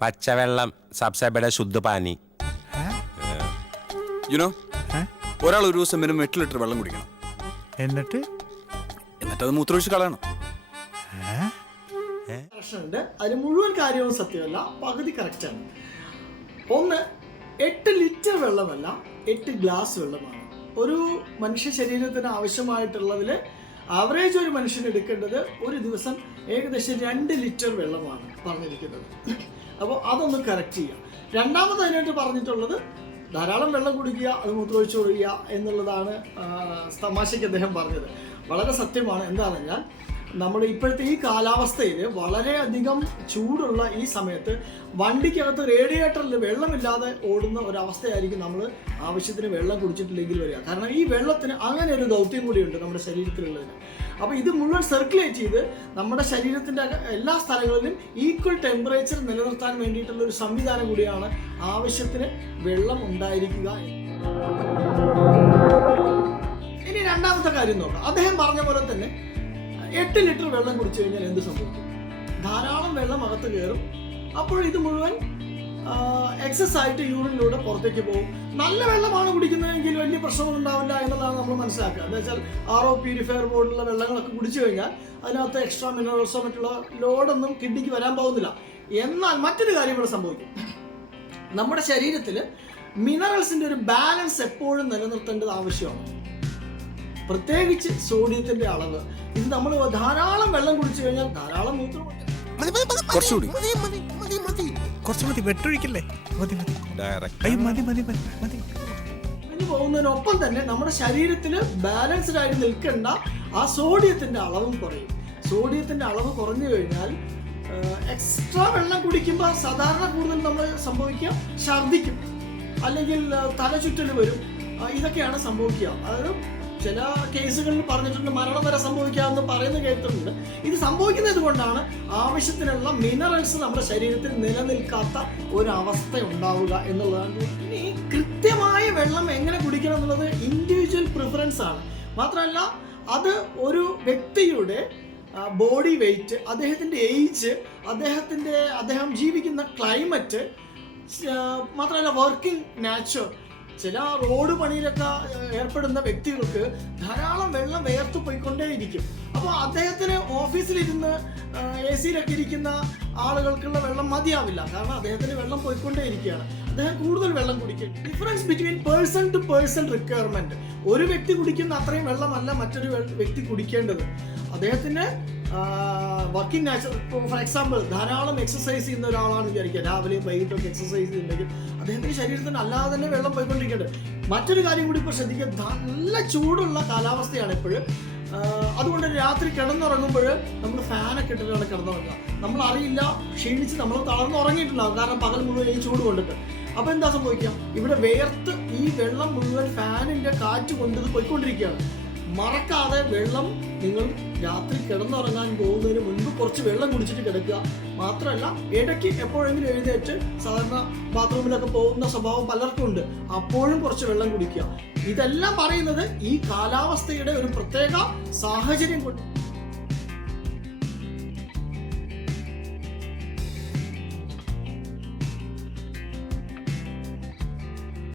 പച്ചവെള്ളം സബ്സെ ശുദ്ധ പാനി. യുനോ ഒരാൾ ഒരു ദിവസം മിനിമം 8 ലിറ്റർ വെള്ളം കുടിക്കണം. എന്നിട്ട് അത് മൂത്രമൊഴിച്ച് കളയണം. പ്രശ്നമുണ്ട്. അതിന് മുഴുവൻ കാര്യവും സത്യമല്ല, പകുതി കറക്റ്റാണ്. ഒന്ന്, 8 ലിറ്റർ വെള്ളമല്ല, 8 ഗ്ലാസ് വെള്ളമാണ് ഒരു മനുഷ്യ ശരീരത്തിന് ആവശ്യമായിട്ടുള്ളതിൽ. ആവറേജ് ഒരു മനുഷ്യന് എടുക്കേണ്ടത് ഒരു ദിവസം ഏകദേശം 2 ലിറ്റർ വെള്ളമാണ് പറഞ്ഞിരിക്കുന്നത്. അപ്പോൾ അതൊന്ന് കറക്റ്റ് ചെയ്യാം. രണ്ടാമത് അതിനായിട്ട് പറഞ്ഞിട്ടുള്ളത് ധാരാളം വെള്ളം കുടിക്കുക, അത് മൂത്രമൊഴിച്ച് ഒഴിയുക എന്നുള്ളതാണ്. തമാശയ്ക്ക് അദ്ദേഹം പറഞ്ഞത് വളരെ സത്യമാണ്. എന്താണെന്നാൽ നമ്മുടെ ഇപ്പോഴത്തെ ഈ കാലാവസ്ഥയിൽ വളരെയധികം ചൂടുള്ള ഈ സമയത്ത് വണ്ടിക്കകത്ത് റേഡിയേറ്ററിൽ വെള്ളമില്ലാതെ ഓടുന്ന ഒരവസ്ഥയായിരിക്കും നമ്മൾ ആവശ്യത്തിന് വെള്ളം കുടിച്ചിട്ടില്ലെങ്കിൽ വരിക. കാരണം ഈ വെള്ളത്തിന് അങ്ങനെ ഒരു ദൗത്യം കൂടിയുണ്ട് നമ്മുടെ ശരീരത്തിലുള്ളതിന്. അപ്പോൾ ഇത് മുഴുവൻ സർക്കുലേറ്റ് ചെയ്ത് നമ്മുടെ ശരീരത്തിൻ്റെ എല്ലാ സ്ഥലങ്ങളിലും ഈക്വൽ ടെമ്പറേച്ചർ നിലനിർത്താൻ വേണ്ടിയിട്ടുള്ള ഒരു സംവിധാനം കൂടിയാണ് ആവശ്യത്തിന് വെള്ളം ഉണ്ടായിരിക്കുക. ഇനി രണ്ടാമത്തെ കാര്യം നോക്കാം. അദ്ദേഹം പറഞ്ഞ പോലെ തന്നെ 8 ലിറ്റർ വെള്ളം കുടിച്ചു കഴിഞ്ഞാൽ എന്ത് സംഭവിക്കും? ധാരാളം വെള്ളം അകത്ത് കയറും. അപ്പോൾ ഇത് മുഴുവൻ എക്സസ് ആയിട്ട് യൂറിനിലൂടെ പുറത്തേക്ക് പോകും. നല്ല വെള്ളമാണ് കുടിക്കുന്നതെങ്കിൽ വലിയ പ്രശ്നമൊന്നും ഉണ്ടാവില്ല എന്നുള്ളതാണ് നമ്മൾ മനസ്സിലാക്കുക. എന്താ വെച്ചാൽ RO പ്യൂരിഫയർ പോലുള്ള വെള്ളങ്ങളൊക്കെ കുടിച്ചു കഴിഞ്ഞാൽ അതിനകത്ത് എക്സ്ട്രാ മിനറൽസോ മറ്റുള്ള ലോഡൊന്നും കിഡ്നിക്ക് വരാൻ പോകുന്നില്ല. എന്നാൽ മറ്റൊരു കാര്യം ഇവിടെ സംഭവിക്കും. നമ്മുടെ ശരീരത്തിൽ മിനറൽസിൻ്റെ ഒരു ബാലൻസ് എപ്പോഴും നിലനിർത്തേണ്ടത് ആവശ്യമാണ്. പ്രത്യേകിച്ച് സോഡിയത്തിന്റെ അളവ്. ഇത് നമ്മൾ ധാരാളം വെള്ളം കുടിച്ചു കഴിഞ്ഞാൽ ധാരാളം മൂത്രം വെട്ടൊഴിക്കല്ലേ. പോകുന്നതിനൊപ്പം തന്നെ നമ്മുടെ ശരീരത്തിൽ ബാലൻസ്ഡ് ആയിട്ട് നിൽക്കേണ്ട ആ സോഡിയത്തിന്റെ അളവും കുറയും. സോഡിയത്തിന്റെ അളവ് കുറഞ്ഞു കഴിഞ്ഞാൽ എക്സ്ട്രാ വെള്ളം കുടിക്കുമ്പോൾ സാധാരണ കൂടുതൽ നമ്മൾ സംഭവിക്കുക ഛർദിക്കും, അല്ലെങ്കിൽ തലചുറ്റൽ വരും. ഇതൊക്കെയാണ് സംഭവിക്കുക. അതായത് ചില കേസുകളിൽ പറഞ്ഞിട്ടുണ്ട് മരണം വരെ സംഭവിക്കാമെന്ന് പറയുന്നത് കേട്ടിട്ടുണ്ട്. ഇത് സംഭവിക്കുന്നത് കൊണ്ടാണ് ആവശ്യത്തിനുള്ള മിനറൽസ് നമ്മുടെ ശരീരത്തിൽ നിലനിൽക്കാത്ത ഒരവസ്ഥ ഉണ്ടാവുക എന്നുള്ളതാണ്. ഇനി കൃത്യമായ വെള്ളം എങ്ങനെ കുടിക്കണം എന്നുള്ളത് ഇൻഡിവിജ്വൽ പ്രിഫറൻസ് ആണ്. മാത്രമല്ല അത് ഒരു വ്യക്തിയുടെ ബോഡി വെയ്റ്റ്, അദ്ദേഹത്തിൻ്റെ ഏജ്, അദ്ദേഹം ജീവിക്കുന്ന ക്ലൈമറ്റ്, മാത്രമല്ല വർക്കിംഗ് നാച്ചർ. ചില റോഡ് പണിയിലൊക്കെ ഏർപ്പെടുന്ന വ്യക്തികൾക്ക് ധാരാളം വെള്ളം വേർത്ത് പോയിക്കൊണ്ടേയിരിക്കും. അപ്പോൾ അദ്ദേഹത്തിന് ഓഫീസിലിരുന്ന് AC-യിലൊക്കെ ഇരിക്കുന്ന ആളുകൾക്കുള്ള വെള്ളം മതിയാവില്ല. കാരണം അദ്ദേഹത്തിന് വെള്ളം പോയിക്കൊണ്ടേയിരിക്കുകയാണ്. അദ്ദേഹം കൂടുതൽ വെള്ളം കുടിക്കും. Difference between person to person requirement. ഒരു വ്യക്തി കുടിക്കുന്ന അത്രയും വെള്ളമല്ല മറ്റൊരു വ്യക്തി കുടിക്കേണ്ടത്. അദ്ദേഹത്തിന് വർക്കിംഗ് നാച്ചർ, ഫോർ എക്സാമ്പിൾ ധാരാളം എക്സസൈസ് ചെയ്യുന്ന ഒരാളാണ് വിചാരിക്കുക, രാവിലെയും വൈകിട്ടൊക്കെ എക്സസൈസ് ചെയ്യുന്നെങ്കിൽ അദ്ദേഹത്തിന്റെ ശരീരത്തിന് അല്ലാതെ തന്നെ വെള്ളം പോയിക്കൊണ്ടിരിക്കേണ്ടത്. മറ്റൊരു കാര്യം കൂടി ഇപ്പോൾ ശ്രദ്ധിക്കുക, നല്ല ചൂടുള്ള കാലാവസ്ഥയാണ് ഇപ്പോഴും. അതുകൊണ്ട് രാത്രി കിടന്നുറങ്ങുമ്പോൾ നമ്മൾ ഫാനൊക്കെ ഇട്ടിട്ടാണ് കിടന്നുറങ്ങുക. നമ്മൾ അറിയില്ല, ക്ഷീണിച്ച് നമ്മൾ തളർന്നുറങ്ങിയിട്ടുണ്ടാകും. കാരണം പകൽ മുഴുവൻ ഈ ചൂട് കൊണ്ടിട്ട്. അപ്പോൾ എന്താ സംഭവിക്കുക? ഇവിടെ വേർത്ത് ഈ വെള്ളം മുഴുവൻ ഫാനിൻ്റെ കാറ്റ് കൊണ്ട് പോയിക്കൊണ്ടിരിക്കുകയാണ്. മറക്കാതെ വെള്ളം നിങ്ങൾ രാത്രി കിടന്നുറങ്ങാൻ പോകുന്നതിന് മുൻപ് കുറച്ച് വെള്ളം കുടിച്ചിട്ട് കിടക്കുക. മാത്രമല്ല ഇടയ്ക്ക് എപ്പോഴെങ്കിലും എഴുന്നേറ്റ് സാധാരണ ബാത്റൂമിലൊക്കെ പോകുന്ന സ്വഭാവം പലർക്കും ഉണ്ട്, അപ്പോഴും കുറച്ച് വെള്ളം കുടിക്കുക. ഇതെല്ലാം പറയുന്നത് ഈ കാലാവസ്ഥയുടെ ഒരു പ്രത്യേക സാഹചര്യം കൊണ്ട്.